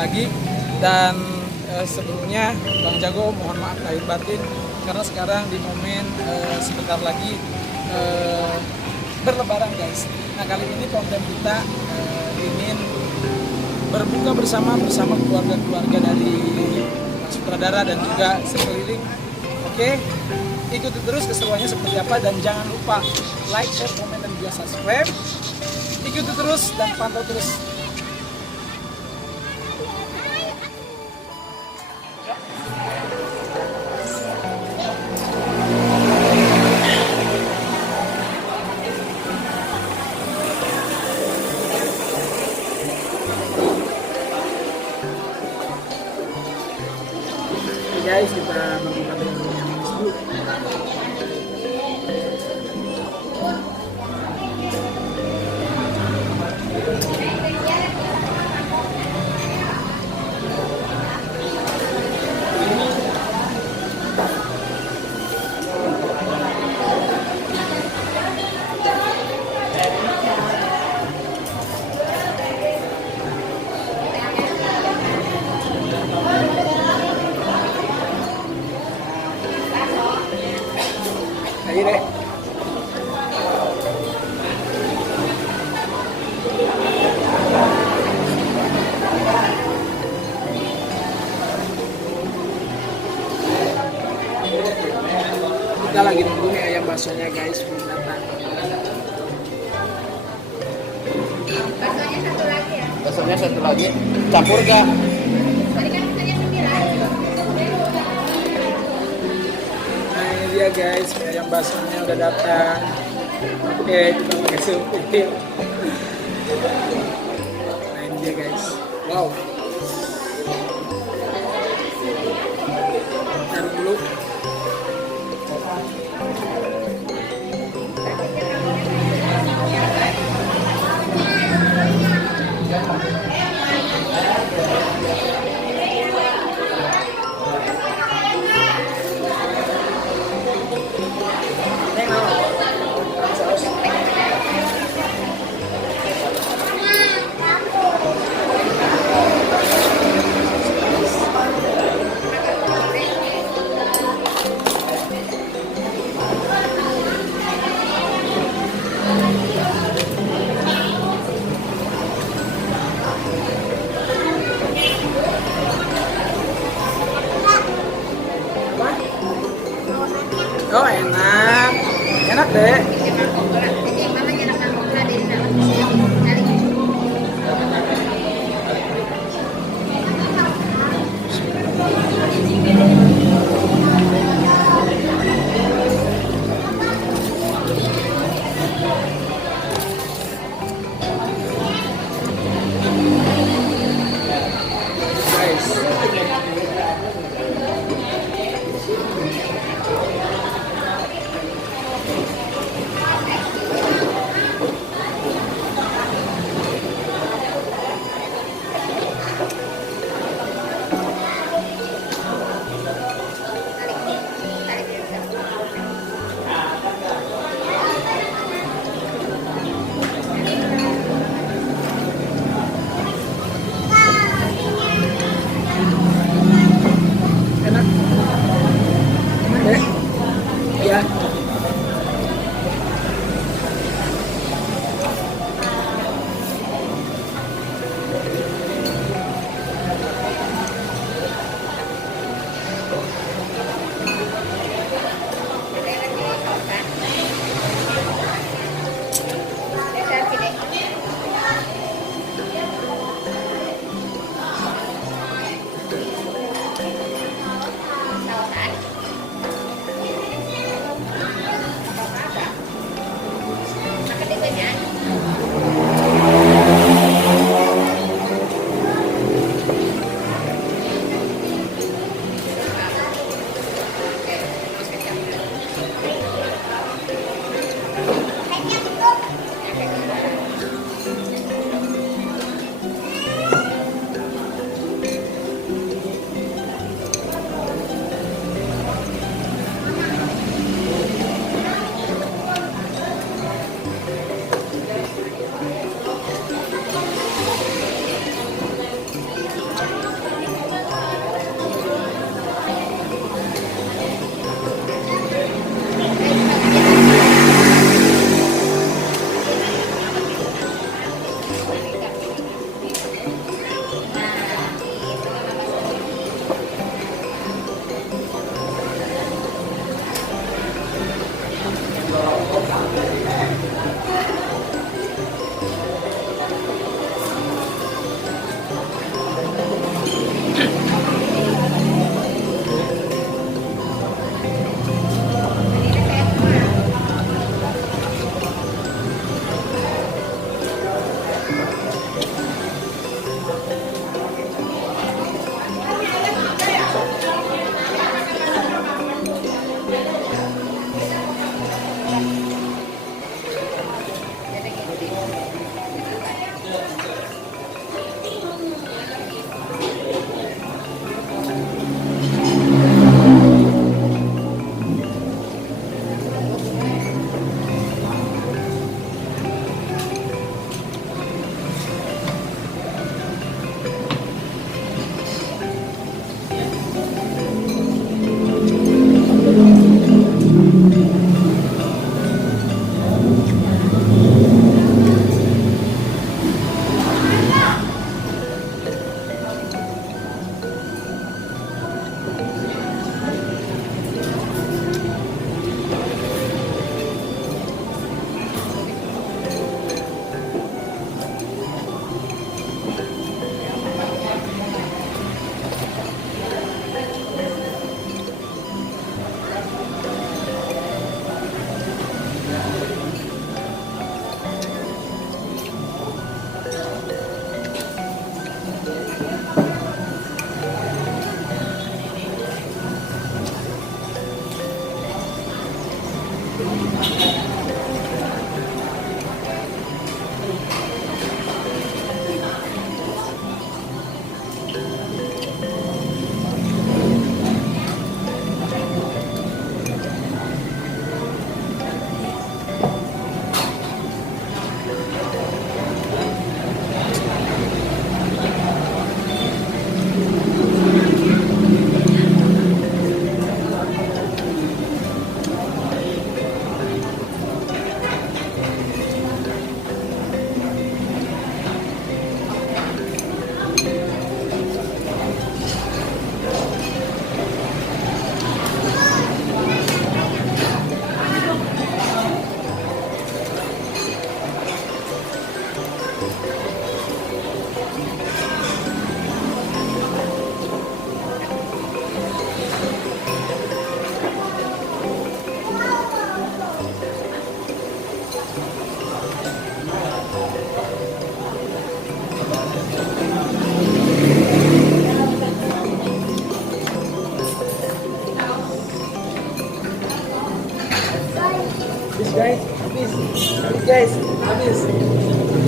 lagi. Dan sebelumnya Bang Jago mohon maaf lahir batin karena sekarang di momen sebentar lagi berlebaran guys. Nah kali ini konten kita ingin berbuka bersama keluarga-keluarga dari sutradara dan juga sekeliling. Oke, ikuti terus keseruannya seperti apa dan jangan lupa like, share, komen dan juga subscribe. Ikuti terus dan pantau terus. Guys, kita membuka dengan yang manis dulu. Ayo deh. Kita lagi nunggu nih ayam baksonya guys, belum datang. Baksonya satu lagi. Campur gak? Nah ini dia guys, ayam baksonya udah datang. Oke, kita pakai supir. Nah ini dia guys. Wow. Taruh dulu. Oh enak, enak deh. Guys. Habis guys, habis. Habis guys, habis.